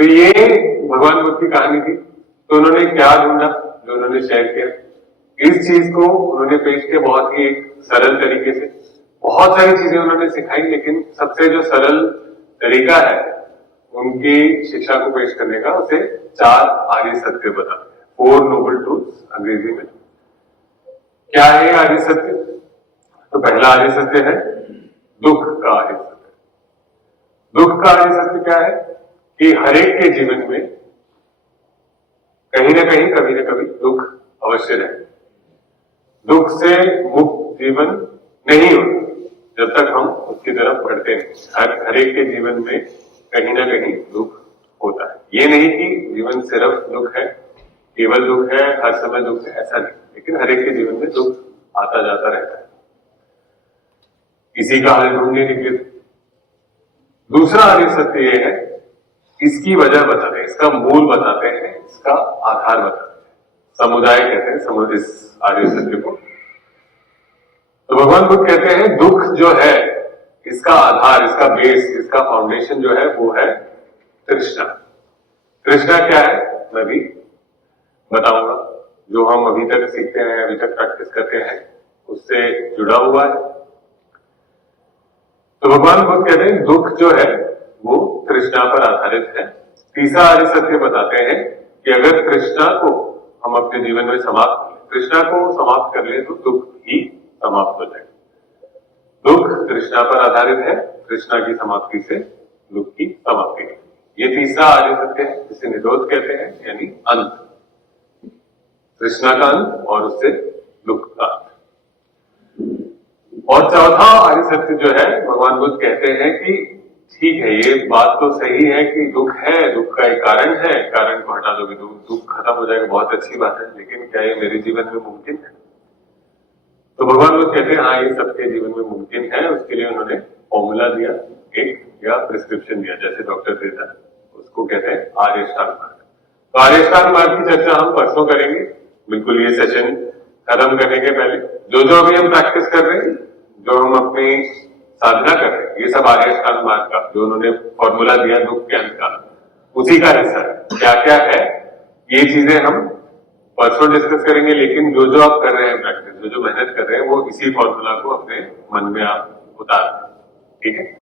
तो ये भगवान बुद्ध की कहानी थी। तो उन्होंने क्या ढूंढा जो उन्होंने शेयर किया, इस चीज को उन्होंने पेश किया बहुत ही एक सरल तरीके से। बहुत सारी चीजें उन्होंने सिखाई, लेकिन सबसे जो सरल तरीका है उनकी शिक्षा को पेश करने का, उसे 4 आर्य सत्य बताते हैं। 4 नोबल ट्रूथ्स अंग्रेजी में। क्या है आर्य सत्य? तो पहला आर्य सत्य है दुख का आर्य सत्य। दुख का आर्य सत्य क्या है कि हरेक के जीवन में कहीं ना कहीं कभी ना कभी दुख अवश्य रहे। दुख से मुक्त जीवन नहीं होता जब तक हम उसकी तरफ बढ़ते नहीं। हरेक के जीवन में कहीं ना कहीं दुख होता है। ये नहीं कि जीवन सिर्फ दुख है, केवल दुख है, हर समय दुख है, ऐसा नहीं। लेकिन हरेक के जीवन में दुख आता जाता रहता है। इसी का हल ढूंढने निकले। दूसरा आर्य सत्य यह है, इसकी वजह बताते हैं, इसका मूल बताते हैं, इसका आधार बताते हैं। समुदाय कहते हैं इस आर्य सत्य को। तो भगवान बुद्ध कहते हैं दुख जो है, इसका आधार, इसका बेस, इसका फाउंडेशन जो है वो है तृष्णा। तृष्णा क्या है मैं भी बताऊंगा। जो हम अभी तक सीखते हैं, अभी तक प्रैक्टिस करते हैं, उससे जुड़ा हुआ है। तो भगवान बुद्ध कहते हैं दुख जो है वो तृष्णा पर आधारित है। तीसरा आर्य सत्य बताते हैं कि अगर तृष्णा को हम अपने जीवन में तृष्णा को समाप्त कर ले तो दुख ही समाप्त हो जाए। दुख तृष्णा पर आधारित है, तृष्णा की समाप्ति से दुख की समाप्ति है। ये तीसरा आर्य सत्य है, जिसे निरोध कहते हैं, यानी अंत। तृष्णा का अंत और उससे दुख का अंत। और चौथा आर्य सत्य जो है, भगवान बुद्ध कहते हैं कि ठीक है, ये बात तो सही है कि दुख है, दुख का एक कारण है, कारण को हटा दोगे दुख खत्म हो जाएगा, बहुत अच्छी बात है, लेकिन क्या ये मेरे जीवन में मुमकिन है? तो भगवान बुद्ध कहते हैं हाँ, ये सबके जीवन में मुमकिन है। उसके लिए उन्होंने फॉर्मूला दिया, एक या प्रिस्क्रिप्शन दिया, जैसे डॉक्टर देता है, उसको कहते हैं आर्य अष्टांग मार्ग। तो आर्य अष्टांग मार्ग की चर्चा हम परसों करेंगे, बिल्कुल ये सेशन खत्म करने के पहले। जो अभी हम प्रैक्टिस कर रहे हैं, जो हम अपनी साधना कर रहे हैं, ये सब आर्य अष्टांग मार्ग का जो उन्होंने फॉर्मूला दिया दुख के अंत का, उसी का हिस्सा है। क्या क्या है ये चीजें हम परसों डिस्कस करेंगे, लेकिन जो आप कर रहे हैं प्रैक्टिस, जो मेहनत कर रहे हैं, वो इसी फॉर्मूला को अपने मन में आप उतार दें। ठीक है।